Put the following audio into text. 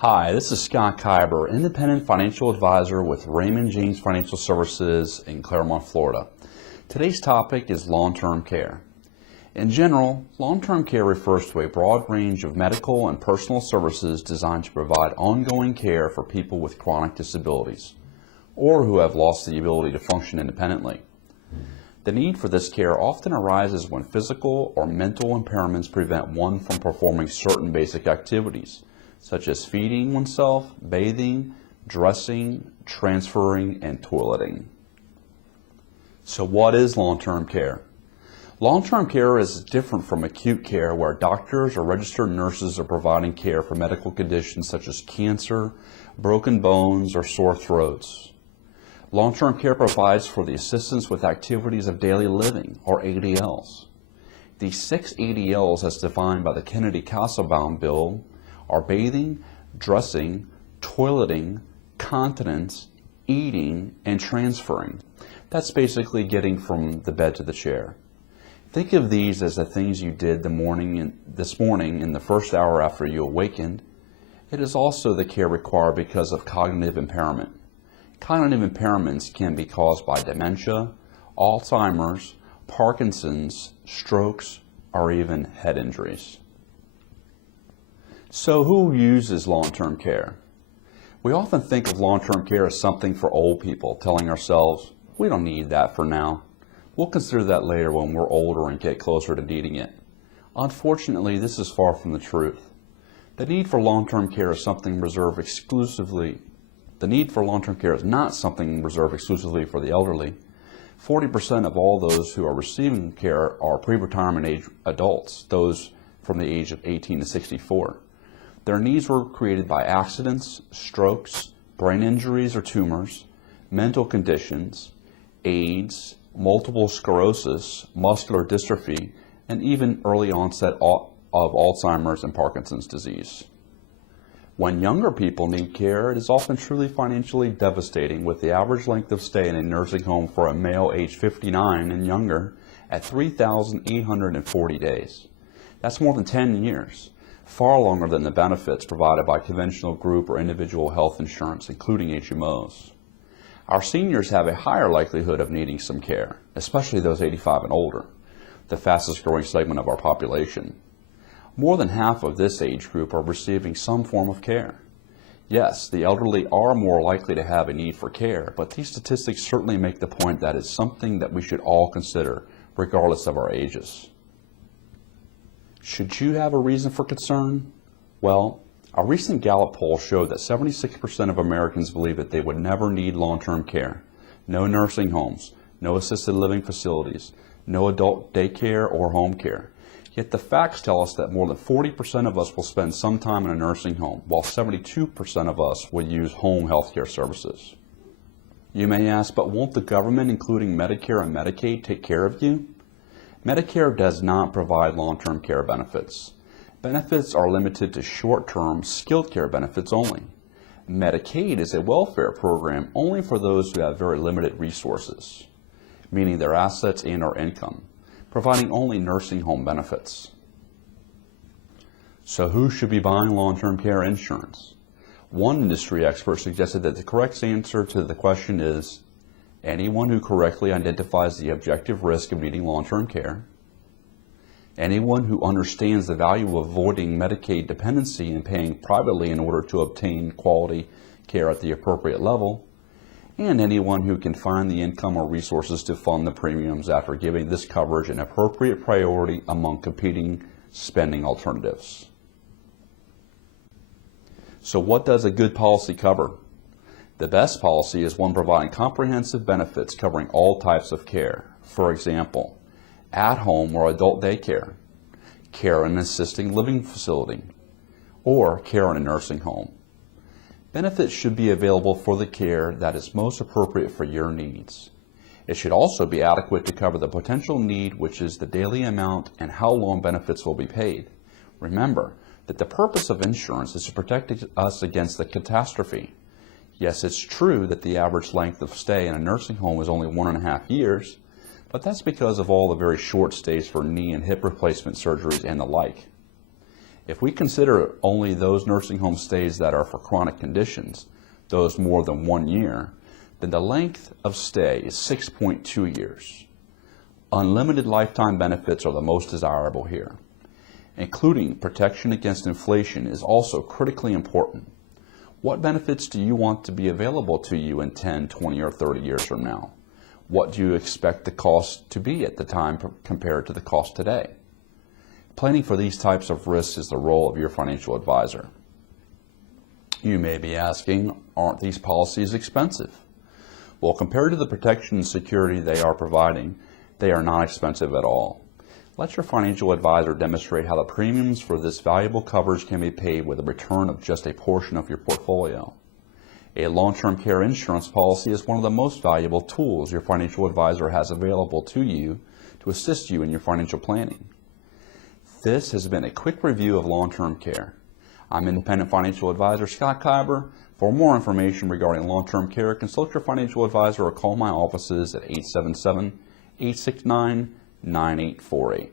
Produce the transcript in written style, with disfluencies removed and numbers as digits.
Hi, this is Scott Kyber, Independent Financial Advisor with Raymond James Financial Services in Claremont, Florida. Today's topic is long-term care. In general, long-term care refers to a broad range of medical and personal services designed to provide ongoing care for people with chronic disabilities or who have lost the ability to function independently. The need for this care often arises when physical or mental impairments prevent one from performing certain basic activities, such as feeding oneself, bathing, dressing, transferring, and toileting. So what is long-term care? Long-term care is different from acute care where doctors or registered nurses are providing care for medical conditions such as cancer, broken bones, or sore throats. Long-term care provides for the assistance with activities of daily living, or ADLs. These 6 ADLs, as defined by the Kennedy-Kasselbaum Bill, are bathing, dressing, toileting, continence, eating, and transferring. That's basically getting from the bed to the chair. Think of these as the things you did this morning in the first hour after you awakened. It is also the care required because of cognitive impairment. Cognitive impairments can be caused by dementia, Alzheimer's, Parkinson's, strokes, or even head injuries. So who uses long-term care? We often think of long-term care as something for old people, telling ourselves, we don't need that for now. We'll consider that later when we're older and get closer to needing it. Unfortunately, this is far from the truth. The need for long-term care is something reserved exclusively. The need for long-term care is not something reserved exclusively for the elderly. 40% of all those who are receiving care are pre-retirement age adults, those from the age of 18 to 64. Their needs were created by accidents, strokes, brain injuries or tumors, mental conditions, AIDS, multiple sclerosis, muscular dystrophy, and even early onset of Alzheimer's and Parkinson's disease. When younger people need care, it is often truly financially devastating, with the average length of stay in a nursing home for a male age 59 and younger at 3,840 days. That's more than 10 years. Far longer than the benefits provided by conventional group or individual health insurance, including HMOs. Our seniors have a higher likelihood of needing some care, especially those 85 and older, the fastest growing segment of our population. More than half of this age group are receiving some form of care. Yes, the elderly are more likely to have a need for care, but these statistics certainly make the point that it's something that we should all consider, regardless of our ages. Should you have a reason for concern? Well, a recent Gallup poll showed that 76% of Americans believe that they would never need long-term care. No nursing homes, no assisted living facilities, no adult daycare or home care. Yet the facts tell us that more than 40% of us will spend some time in a nursing home, while 72% of us will use home health care services. You may ask, but won't the government, including Medicare and Medicaid, take care of you? Medicare does not provide long-term care benefits. Benefits are limited to short-term skilled care benefits only. Medicaid is a welfare program only for those who have very limited resources, meaning their assets and/or income, providing only nursing home benefits. So who should be buying long-term care insurance? One industry expert suggested that the correct answer to the question is anyone who correctly identifies the objective risk of needing long-term care, anyone who understands the value of avoiding Medicaid dependency and paying privately in order to obtain quality care at the appropriate level, and anyone who can find the income or resources to fund the premiums after giving this coverage an appropriate priority among competing spending alternatives. So what does a good policy cover? The best policy is one providing comprehensive benefits covering all types of care. For example, at-home or adult daycare, care in an assisted living facility, or care in a nursing home. Benefits should be available for the care that is most appropriate for your needs. It should also be adequate to cover the potential need, which is the daily amount and how long benefits will be paid. Remember that the purpose of insurance is to protect us against the catastrophe. Yes, it's true that the average length of stay in a nursing home is only 1.5 years, but that's because of all the very short stays for knee and hip replacement surgeries and the like. If we consider only those nursing home stays that are for chronic conditions, those more than 1 year, then the length of stay is 6.2 years. Unlimited lifetime benefits are the most desirable here. Including protection against inflation is also critically important. What benefits do you want to be available to you in 10, 20, or 30 years from now? What do you expect the cost to be at the time compared to the cost today? Planning for these types of risks is the role of your financial advisor. You may be asking, aren't these policies expensive? Well, compared to the protection and security they are providing, they are not expensive at all. Let your financial advisor demonstrate how the premiums for this valuable coverage can be paid with a return of just a portion of your portfolio. A long-term care insurance policy is one of the most valuable tools your financial advisor has available to you to assist you in your financial planning. This has been a quick review of long-term care. I'm independent financial advisor Scott Kyber. For more information regarding long-term care, consult your financial advisor or call my offices at 877-869-9848.